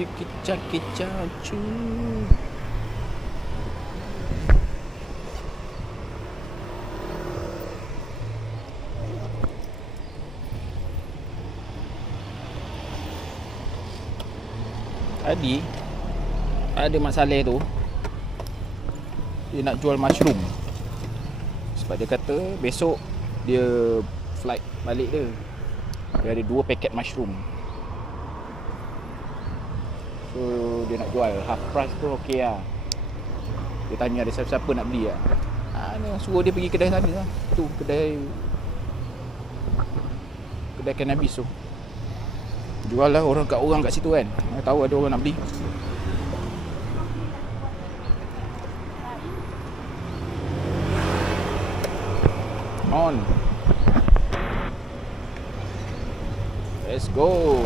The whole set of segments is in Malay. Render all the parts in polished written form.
Kicau cu. Tadi ada Mak Saleh tu, dia nak jual mushroom. Sebab dia kata besok dia flight balik dia. Dia ada 2 paket mushroom. So dia nak jual half price tu okey lah. Dia tanya ada siapa-siapa nak beli lah. Ni suruh dia pergi kedai sana lah. Tu kedai cannabis tu. Jual lah orang kat situ kan. Mana tahu ada orang nak beli. On. Let's go.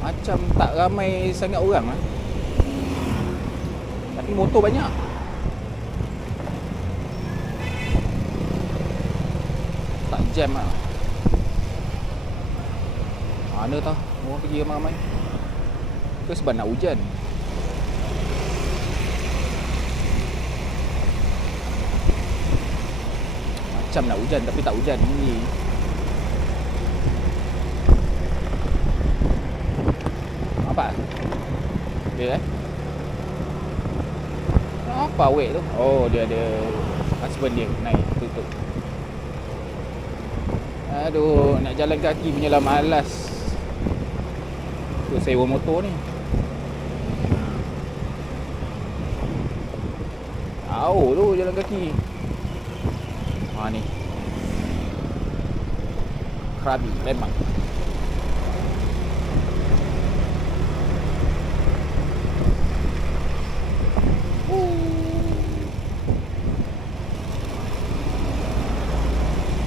Macam tak ramai sangat orang lah. Tapi motor banyak. Tak jam lah. Mana tau orang pergi ramai-ramai. Ke sebab nak hujan. Macam nak hujan tapi tak hujan ni. Apa? Dia apa awet tu? Oh, dia ada husband dia naik tutup. Aduh, nak jalan kaki punya lah malas. Tu sewa motor ni. Tahu tu jalan kaki. Ni. Krabi memang.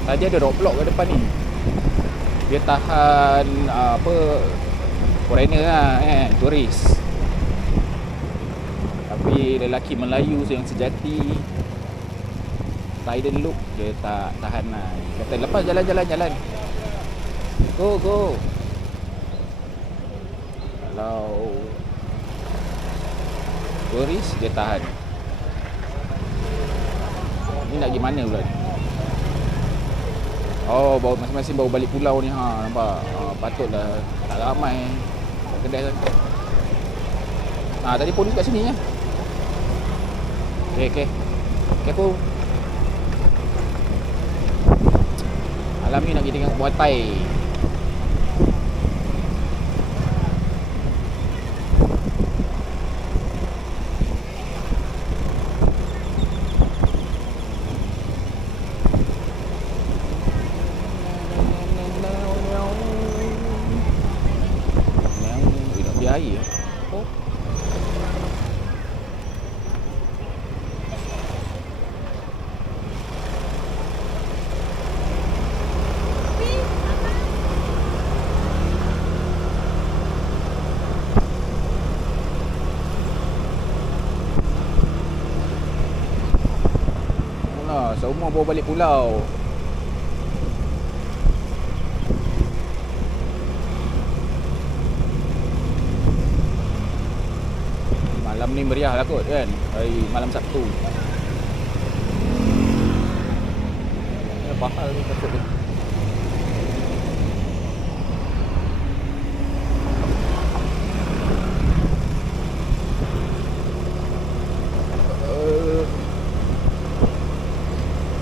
Tadi ada roadblock kat depan ni. Dia tahan foreigner lah turis. Tapi lelaki Melayu yang sejati, Biden look, dia tak tahan lah. Kata lepas jalan. Go. Kalau turis dia tahan. Ni nak pergi mana pula ni? Oh, baru masing-masing baru balik pulau ni. Nampak. Patutlah tak ramai kedai sana. Tadi polis kat sini ya. Okey. Careful. Malam ni nak pergi tengok Muay Thai. Air. Oh. Mula semua bawa balik pulau. Malam ni meriah lah kot kan. Hari malam Sabtu. Bahal ni takut dia.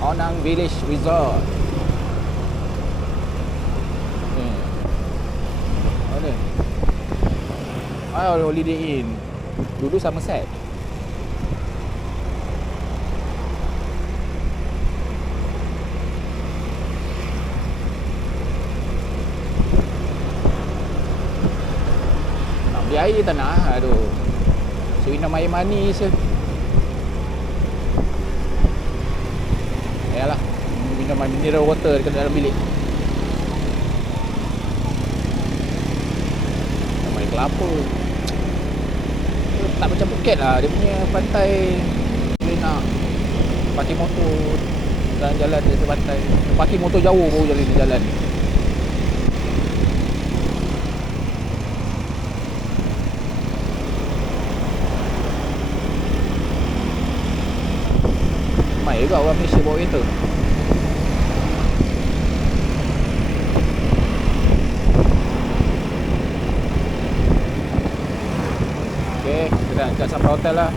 Onang Village Resort. Mana? Holiday Inn. Dulu Somerset. Di air tak nak. Aduh. So minum air manis je. Yalah. Minum mineral water dekat dalam bilik. Minum air kelapa. Tak macam Phuket lah. Dia punya pantai boleh nak parking motor jalan di pantai. Parking motor jauh baru jalan. Mai juga orang Malaysia bawa kereta. Okay, kita dah dekat sampai hotel lah.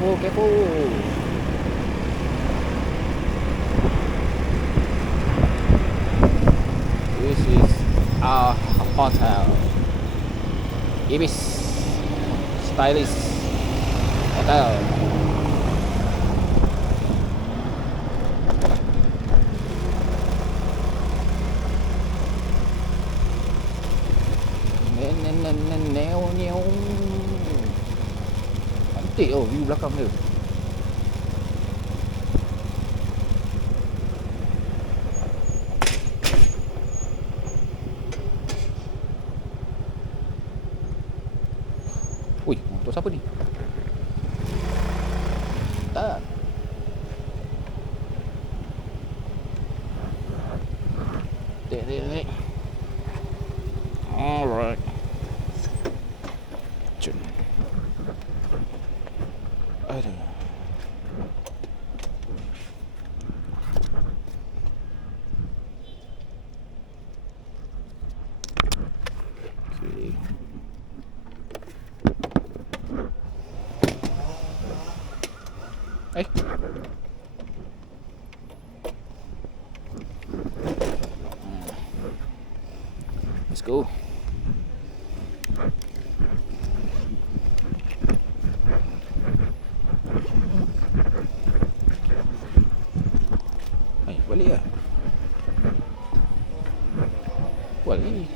Careful. This is our hotel. Ibis Stylish Hotel. Cantik view belakang dia. Ui, motor siapa ni? Tak. Dek. Alright. Cun. Aduh. Okay. Let's go. Balik lah. Balik.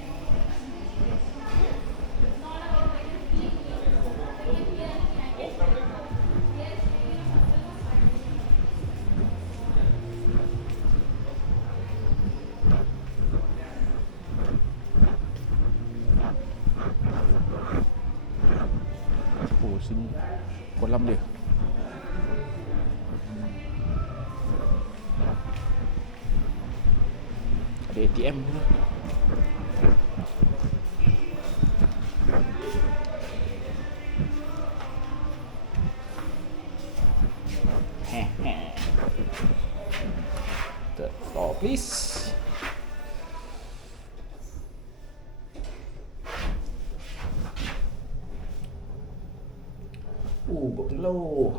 Oh, sini kolam dia. Ada ATM. Third floor, please. Berpeluh.